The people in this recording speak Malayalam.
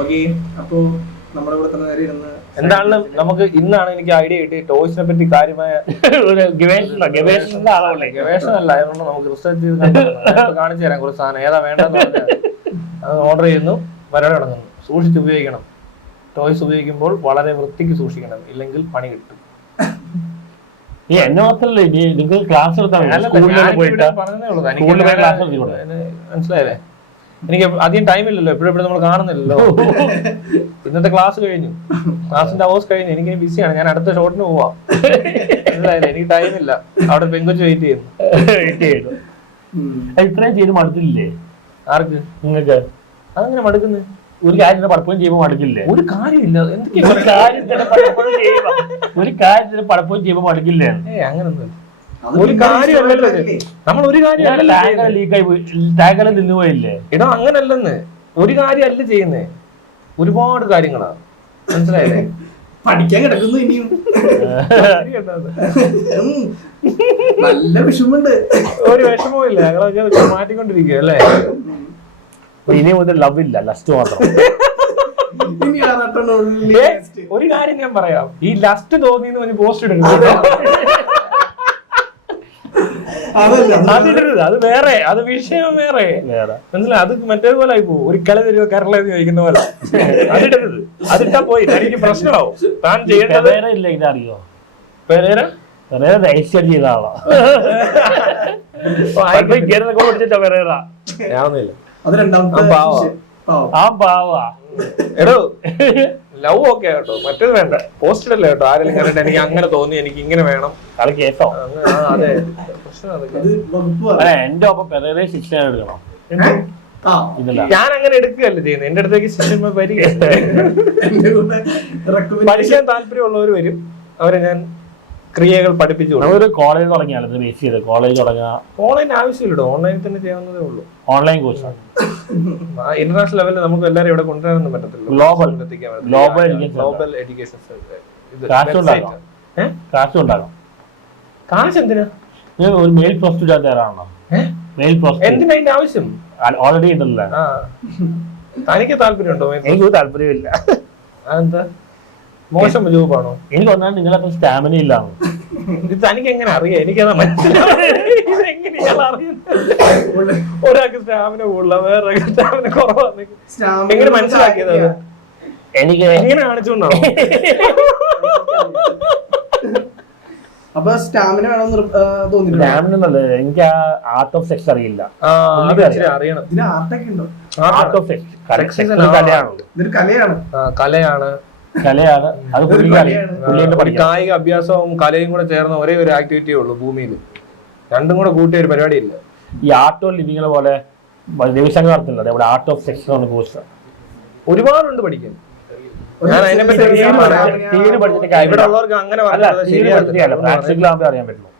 ഓക്കെ, അപ്പോ നമ്മുടെ കൂടെ തന്നെ നേരെ ഇരുന്ന് എന്താണ് നമുക്ക് ഇന്നാണ് എനിക്ക് ഐഡിയ കിട്ടി ടോയ്സിനെ പറ്റി കാര്യമായ ഒരു ഗവേഷണത്തിന്റെ ആളല്ലേ. ഗവേഷണമല്ല, അതുകൊണ്ട് നമുക്ക് റിസർച്ച് ചെയ്ത് കാണിച്ചു തരാം കുറച്ച് സാധനം ഏതാ വേണ്ടെന്ന് പറഞ്ഞാൽ അത് ഓർഡർ ചെയ്യുന്നു, വരവ് തുടങ്ങുന്നു. സൂക്ഷിച്ച് ഉപയോഗിക്കണം. ടോയ്സ് ഉപയോഗിക്കുമ്പോൾ വളരെ വൃത്തിക്ക് സൂക്ഷിക്കണം, ഇല്ലെങ്കിൽ പണി കിട്ടും. ഈ എന്നെ മാത്രല്ലേ നിങ്ങൾ ക്ലാസ് എടുത്താൽ മനസ്സിലായല്ലേ? എനിക്ക് അധികം ടൈമില്ലല്ലോ, എപ്പോഴും നമ്മൾ കാണുന്നില്ലല്ലോ. ഇന്നത്തെ ക്ലാസ് കഴിഞ്ഞു, ക്ലാസിന്റെ അവേഴ്സ് കഴിഞ്ഞു, എനിക്ക് ബിസിയാണ്. ഞാൻ അടുത്ത ഷോട്ടിന് പോവാം. മനസ്സിലായില്ലേ? എനിക്ക് ടൈമില്ല. അവിടെ പെങ്കൊച്ച് വെയിറ്റ് ചെയ്യുന്നു. ഇത്രയും ചെയ്ത് മടുത്തില്ലേ? ആർക്ക്? നിങ്ങൾക്ക് അതങ്ങനെ മടുക്കുന്നത്? ഒരു കാര്യത്തിന് പലപ്പോഴും ചെയ്യുമ്പോൾ മടുക്കില്ലേ? ഒരു കാര്യമില്ല. എന്തൊക്കെയാ ഒരു കാര്യത്തിന് പലപ്പോഴും ചെയ്യുമ്പോൾ മടുക്കില്ലേ? അങ്ങനൊന്നും ഒരു കാര്യമല്ലല്ലോ. നമ്മൾ ഒരു കാര്യമല്ല ലീക്കായി പോയി, ടാങ്കെല്ലാം നിന്ന് പോയില്ലേ? ഇടോ അങ്ങനല്ലെന്ന്. ഒരു കാര്യമല്ല ചെയ്യുന്നേ, ഒരുപാട് കാര്യങ്ങളാ. മനസ്സിലായില്ലേ? പഠിക്കാൻ കിടക്കുന്നു ഇനിയും. നല്ല വിഷമുണ്ട്. ഒരു വിഷമവും ഇല്ല, ഞങ്ങളൊക്കെ മാറ്റിക്കൊണ്ടിരിക്കുക അല്ലേ? ഇനി മുതൽ ലവ് ഇല്ല, ലസ്റ്റ് മാത്രം. ഒരു കാര്യം ഞാൻ പറയാം, ഈ ലസ്റ്റ് തോന്നിയെന്ന് പറഞ്ഞ് പോസ്റ്റ് ഇടരുത്. അതിടരുത്, അത് വേറെ, അത് വിഷയം വേറെ. മനസ്സിലായി? അത് മറ്റേതുപോലെ ആയി പോകും. ഒരു കളി തരുമോ കേരള എന്ന് ചോദിക്കുന്ന പോലെ. അതിടരുത്. അതിട്ടാ പോയി തനിക്ക് പ്രശ്നമാവും. താൻ ചെയ്യേണ്ടത് ഇല്ല. ഇതറിയോ? പെരേര രജിസ്റ്റർ ചെയ്ത ആളാ. ഞാനൊന്നുമില്ല. ആ പാവാ. എടോ ലവ് ഓക്കെ കേട്ടോ, മറ്റേത് വേണ്ട. പോസ്റ്റഡ് അല്ലേ കേട്ടോ. ആരെങ്കിലും കണ്ടിട്ട് എനിക്ക് അങ്ങനെ തോന്നി, എനിക്ക് ഇങ്ങനെ വേണം, അത് കേസോ? അതെ പ്രശ്നം. എന്റെ ഒപ്പം പെരേരെ ശിക്ഷ എടുക്കണം. ഞാൻ അങ്ങനെ എടുക്കുകയല്ല ചെയ്യുന്നത്. എന്റെ അടുത്തേക്ക് ശിക്ഷ വരിക. പഠിക്കാൻ താല്പര്യമുള്ളവർ വരും, അവരെ ഞാൻ ക്രിയകൾ പഠിപ്പിച്ചു. ഒരു കോളേജ് തുടങ്ങിയാൽ ബേസ് ചെയ്ത് കോളേജ് തുടങ്ങാം. ഓൺലൈൻ ആവശ്യമില്ലടോ, ഓൺലൈനിൽ തന്നെ ചെയ്യാവുന്നതേ ഉള്ളൂ. ഓൺലൈൻ കോഴ്സാണ്. ഇന്റർനാഷണൽ ലെവലിൽ നമുക്ക് എല്ലാവരും ഇവിടെ കൊണ്ടുവരാനൊന്നും പറ്റത്തില്ല. Global education. കാശ് എന്തിനാ? ഒരു മെയിൽ പ്ലസ് ടു തയ്യാറാണോ? മെയിൽ പ്ലസ് എന്തിനാ അതിന്റെ ആവശ്യം? ഓൾറെഡി ഉണ്ടല്ലോ. തനിക്ക് താല്പര്യമുണ്ടോ? എനിക്ക് താല്പര്യമില്ല. അതെന്താ? മോശം ജോബാണോ? എനിക്ക് പറഞ്ഞാൽ നിങ്ങളത്ര സ്റ്റാമിന ഇല്ലാന്ന്. ഇത് തനിക്ക് എങ്ങനെ അറിയാം? എനിക്കതാ ഒരാൾക്ക് സ്റ്റാമിന കൂടുതല, വേറെ സ്റ്റാമിന കുറവാണ്. എങ്ങനെ മനസ്സിലാക്കിയത്? എനിക്ക് എങ്ങനെ കാണിച്ചുകൊണ്ടാണോ? അപ്പൊ സ്റ്റാമിന വേണമെന്ന് തോന്നില്ല. സ്റ്റാമിനല്ലേ, എനിക്ക് ആർട്ട് ഓഫ് സെക്സ് അറിയില്ല. അറിയണം. ഇതിന് ആർട്ടൊക്കെ ഉണ്ടോ? ആർട്ട് ഓഫ് സെക്സ് കലയാണ്. ഇതൊരു കലയാണ്. കലയാണ്. അത് കായിക അഭ്യാസവും കലയും കൂടെ ചേർന്ന ഒരേ ഒരു ആക്ടിവിറ്റിയേ ഉള്ളൂ ഭൂമിയിൽ. രണ്ടും കൂടെ കൂട്ടിയ ഒരു പരിപാടിയില്ല. ഈ ആർട്ട് ഓഫ് ലിവിങ്ങിനെ പോലെ രവിശങ്കർ നടത്തുന്നില്ല ഇവിടെ ആർട്ട് ഓഫ് സെക്സ് എന്ന കോഴ്സ് ഒരുപാടുണ്ട് പഠിക്കാൻ. ഞാൻ അതിനെപ്പറ്റി ഇവിടെ ഉള്ളവർക്ക് അങ്ങനെ അറിയാൻ പറ്റുള്ളൂ.